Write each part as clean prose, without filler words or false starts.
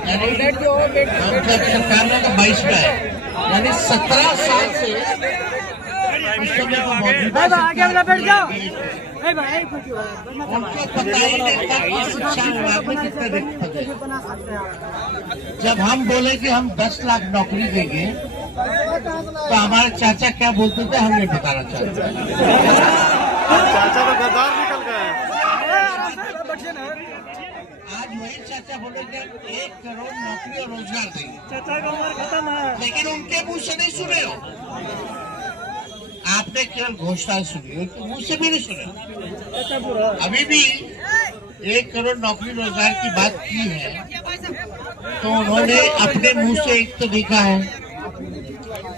हम जब सरकार में तो 22 में है, यानी 17 साल से उस समय को मौजूदा उनको पता ही नहीं था कि शिक्षा विभाग में कितने रिक्त पद हैं। जब हम बोले कि हम 10 लाख नौकरी देंगे तो हमारे चाचा क्या बोलते थे हम नहीं बताना चाहते। चाचा तो गद्दार निकल गए। आज वही चाचा बोले कि 1 करोड़ नौकरी और रोजगार देंगे। चाचा का उम्र खत्म है, लेकिन उनके मुंह से नहीं सुने हो। आपने केवल घोषणा सुनी, उनके मुंह से भी नहीं सुने। अभी भी 1 करोड़ नौकरी रोजगार की बात की है तो उन्होंने अपने मुंह से एक तो देखा है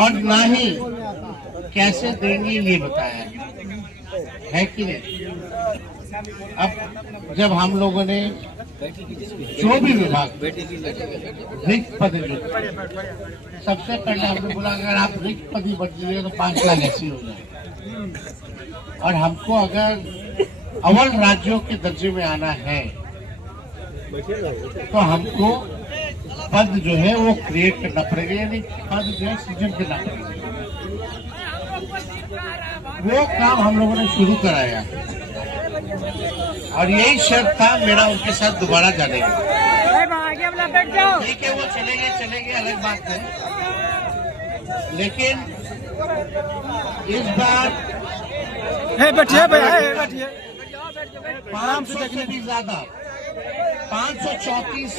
और ना ही कैसे देंगे ये बताया है कि नहीं। अब जब हम लोगों ने जो भी विभाग रिक्त पद सबसे पहले हमने बोला अगर आप रिक्त पद ही बदलिए तो 5 लाख ऐसी हो जाए और हमको अगर अव्वल राज्यों के दर्जे में आना है तो हमको पद जो है वो क्रिएट करना पड़ेगा, यानी पद जो है सृजन करना पड़ेगा। वो काम हम लोगों ने शुरू कराया और यही शर्त था मेरा उनके साथ दोबारा जाने का। ठीक है, वो चलेंगे अलग बात है, लेकिन इस बार बैठिए बैठिए 500 से भी ज्यादा 534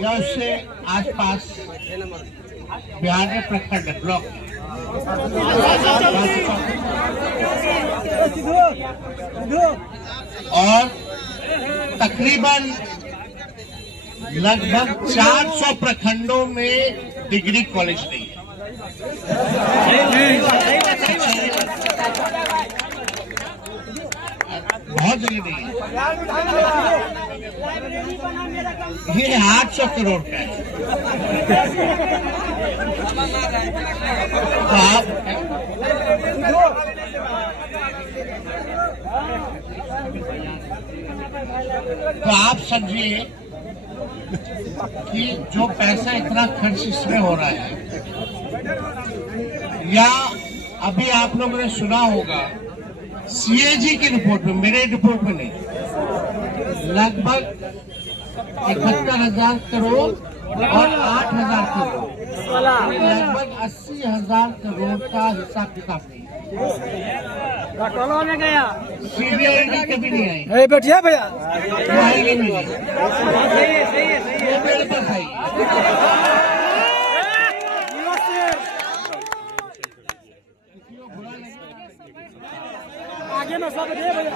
या उससे आसपास बिहार में प्रखंड ब्लॉक और तकरीबन लगभग 400 प्रखंडों में डिग्री कॉलेज नहीं है। बहुत जगह नहीं है। ये 800 करोड़ का है। तो आप समझिए कि जो पैसा इतना खर्च इसमें हो रहा है, या अभी आप लोगों ने सुना होगा सीएजी की रिपोर्ट में, मेरे रिपोर्ट में नहीं, लगभग 71,000 करोड़ और 8,000 करोड़, लगभग 80,000 करोड़ का हिसाब किताब नहीं गया। सीबीआई कभी नहीं आई। बैठिए भैया, आएगी नहीं, मेरे पास आई। आगे में सब दे भैया।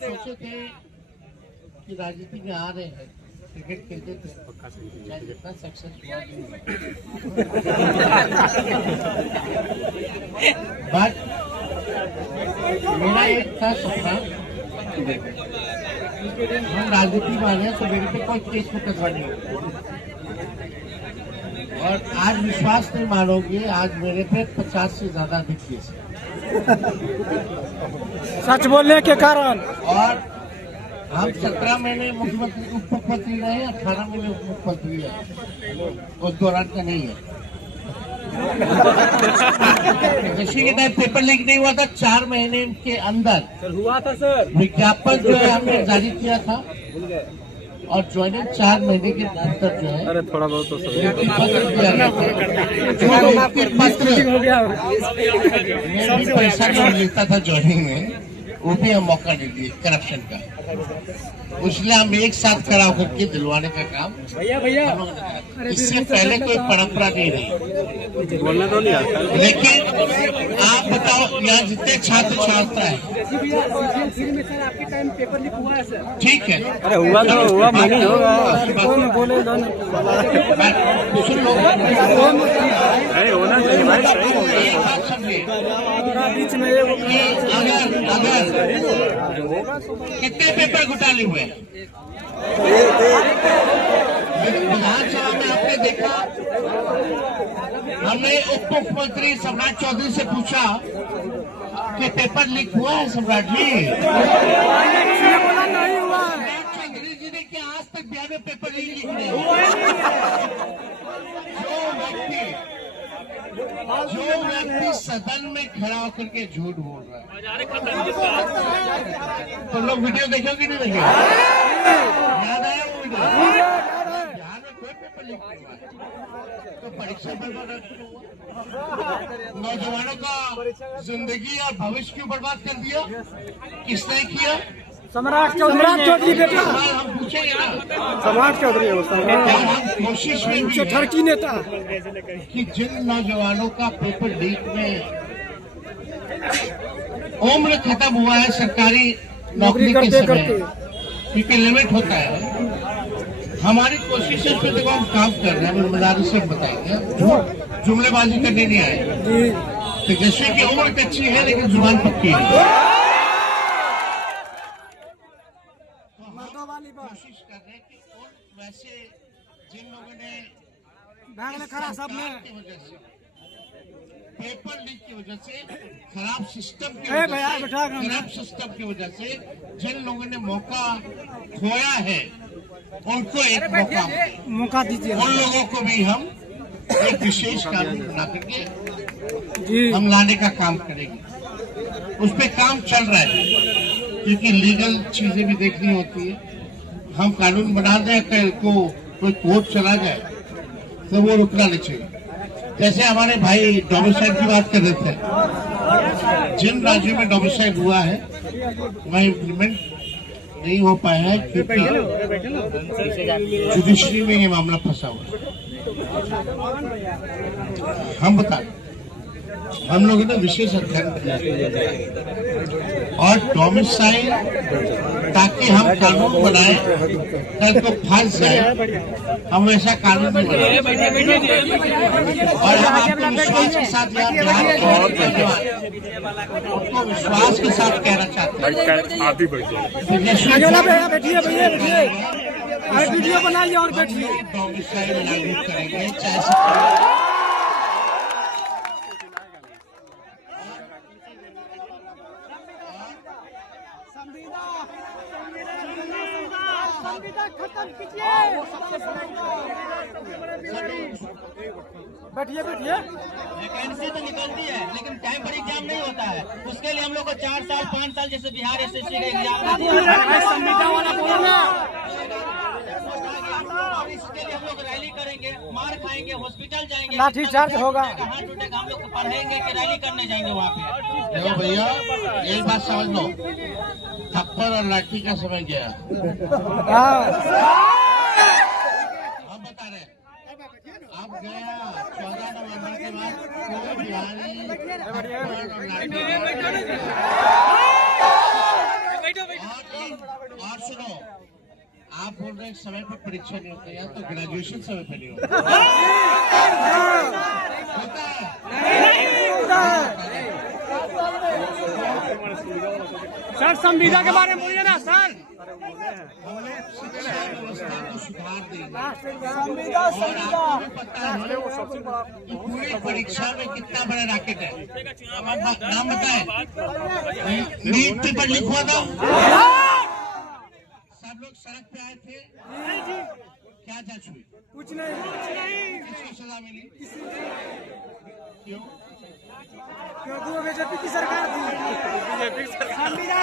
सोचे थे कि राजनीति में आ रहे हैं, क्रिकेट खेलते थे, जितना सक्सेस हुआ बट मेरा एक था सपना, हम राजनीति में आ रहे हैं तो मेरे पे कोई केस मुकदमा नहीं होगा। और आज विश्वास नहीं मानोगे, आज मेरे पे 50 से ज्यादा अधिक केस है। सच बोलने के कारण। और हम 17 महीने मुख्यमंत्री उप मुख्यमंत्री रहे, 18 महीने उप मुख्यमंत्री है, उस दौरान का नहीं है। कृषि के टाइम पेपर लीक नहीं हुआ था, 4 महीने के अंदर हुआ था सर। विज्ञापन जो है हमने जारी किया था और ज्वाइनिंग 4 महीने के अंदर जो है, अरे थोड़ा बहुत तो पैसा नहीं मिलता था ज्वाइनिंग में, वो भी हम मौका नहीं दिए करप्शन का। इसलिए हम एक साथ खड़ा होकर के दिलवाने का काम भैया इससे पहले कोई परंपरा नहीं रही। बोलना तो नहीं आता, लेकिन आप बताओ यहाँ जितने छात्र छात्रा है, आपके टाइम पेपर लीक हुआ है सर? ठीक है, अरे हुआ तो हुआ, मैंने होगा बोले सुन लो, अरे होना चाहिए भाई, सही होगा। एक बात समझिए, बीच में अगर कितने पेपर घोटाले हुए विधानसभा में आपने देखा, हमने उप मुख्यमंत्री सम्राट चौधरी से पूछा कि पेपर लीक हुआ है सम्राट जी? सम्राट चौधरी जी ने क्या तक बिहार में पेपर लीक नहीं हुआ। जो व्यक्ति सदन में खड़ा होकर के झूठ बोल रहा है, तो लोग वीडियो देखोगे नहीं देखेंगे? याद आया वो वीडियो? बिहार में कोई पेपर लीक नहीं हुआ, तो परीक्षा बर्बाद क्यों हुआ? नौजवानों का जिंदगी और भविष्य क्यों बर्बाद कर दिया? किसने किया? सम्राट चौधरी बेटा, हम पूछेंगे ना। सम्राट चौधरी हम कोशिश में भी है ठरकी नेता कि जिन नौजवानों का पेपर लीक में उम्र खत्म हुआ है सरकारी नौकरी के समय, क्योंकि लिमिट होता है, हमारी कोशिश है उस पर देखो हम काम कर रहे हैं, ईमानदारी से बताएंगे, जुमलेबाजी करने नहीं आए। तेजस्वी की उम्र कच्ची है लेकिन जुबान पक्की है। कोशिश कर रहे हैं कि उन वैसे जिन लोगों ने की वजह से, पेपर लीक की वजह से, खराब सिस्टम की वजह से जिन लोगों ने मौका खोया है उनको एक मौका दीजिए। उन लोगों को भी हम एक विशेष कानून बना करके हम लाने का काम करेंगे। उस पे काम चल रहा है, क्योंकि लीगल चीजें भी देखनी होती है। हम कानून बना दें, कल को कोई कोर्ट चला जाए तो वो रुकना नहीं चाहिए। जैसे हमारे भाई डोमिसाइल की बात कर रहे थे, जिन राज्यों में डोमिसाइल हुआ है वहाँ इम्प्लीमेंट नहीं हो पाया है क्योंकि जुडिशरी में ये मामला फंसा हुआ है। हम बता, हम लोगों ने विशेष अध्ययन किया और डोमिसाइल, ताकि हम कानून बनाए कल को फंस जाए, हम ऐसा कानून नहीं बनाए। और हम आपको विश्वास के साथ उनको विश्वास के साथ कहना चाहते हैं, वीडियो बनाइए और बैठिए। डोमिसाइल लागू करेंगे, चाहे खत्म कीजिए। बैठिए वैकेंसी तो निकलती है लेकिन टाइम पर एग्जाम नहीं होता है। उसके लिए हम लोग को 4 साल 5 साल जैसे बिहार एसएससी का एग्जाम संविदा वाला बोलना। और इसके लिए हम लोग रैली करेंगे, मार खाएंगे, हॉस्पिटल जाएंगे, लाठी चार्ज होगा, हाथ टूटेगा, हम लोग को पढ़ेंगे कि रैली करने जाएंगे वहाँ पे। देखो भैया, एक बात समझ लो, थप्पड़ और लाठी का समय गया। हम बता रहे अब गया 14 नवंबर के बाद कोई बिहारी और सुनो, आप बोल रहे हैं समय पर परीक्षा नहीं होती है, तो ग्रेजुएशन समय पर नहीं होता है। सर संविदा के बारे में बोलिए ना सर। हमने शिक्षा व्यवस्था को सुधार देंगे और आपको भी पता है कि पूरी परीक्षा में कितना बड़ा रैकेट है। नाम बताएं, नीट पेपर लीक हुआ था, सब लोग सड़क पे आए थे, क्या जांच हुई? कुछ नहीं। किसको सजा मिली? क्यों? क्योंकि वो बीजेपी की सरकार थी।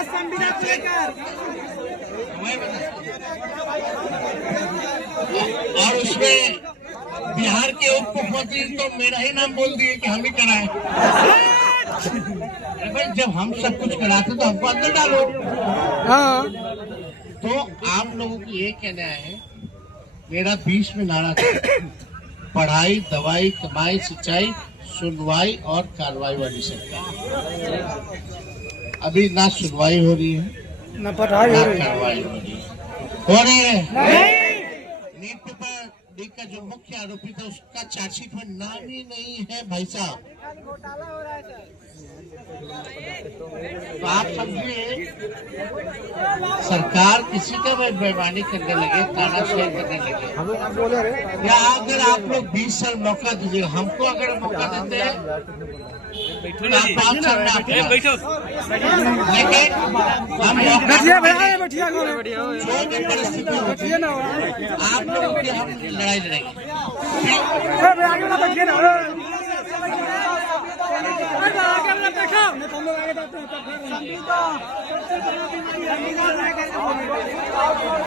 संविदा लेकर और उसमें बिहार के उप मुख्यमंत्री तो मेरा ही नाम बोल दिए कि हम ही कराए। जब हम सब कुछ कराते तो हमको अंदर डालो। हाँ, तो आप लोगों को ये कहना है, मेरा 20 में नारा था, पढ़ाई, दवाई, कमाई, सिंचाई, सुनवाई और कार्रवाई वाली सरकार। अभी ना सुनवाई हो रही है, न पढ़ाई ना कार्रवाई हो रही है। नीट पेपर लीक का जो मुख्य आरोपी था उसका चार्जशीट में नाम ही नहीं है भाई साहब। तो आप समझिए, सरकार किसी का भी बेईमानी करने लगे, तानाशाही करने लगे, या अगर आप लोग 20 साल मौका दीजिए, हमको अगर मौका देते हैं तो आप 5 साल में आप लेकिन हम जो भी परिस्थिति होती है आप लोगों की हम लड़ाई लड़ेंगे।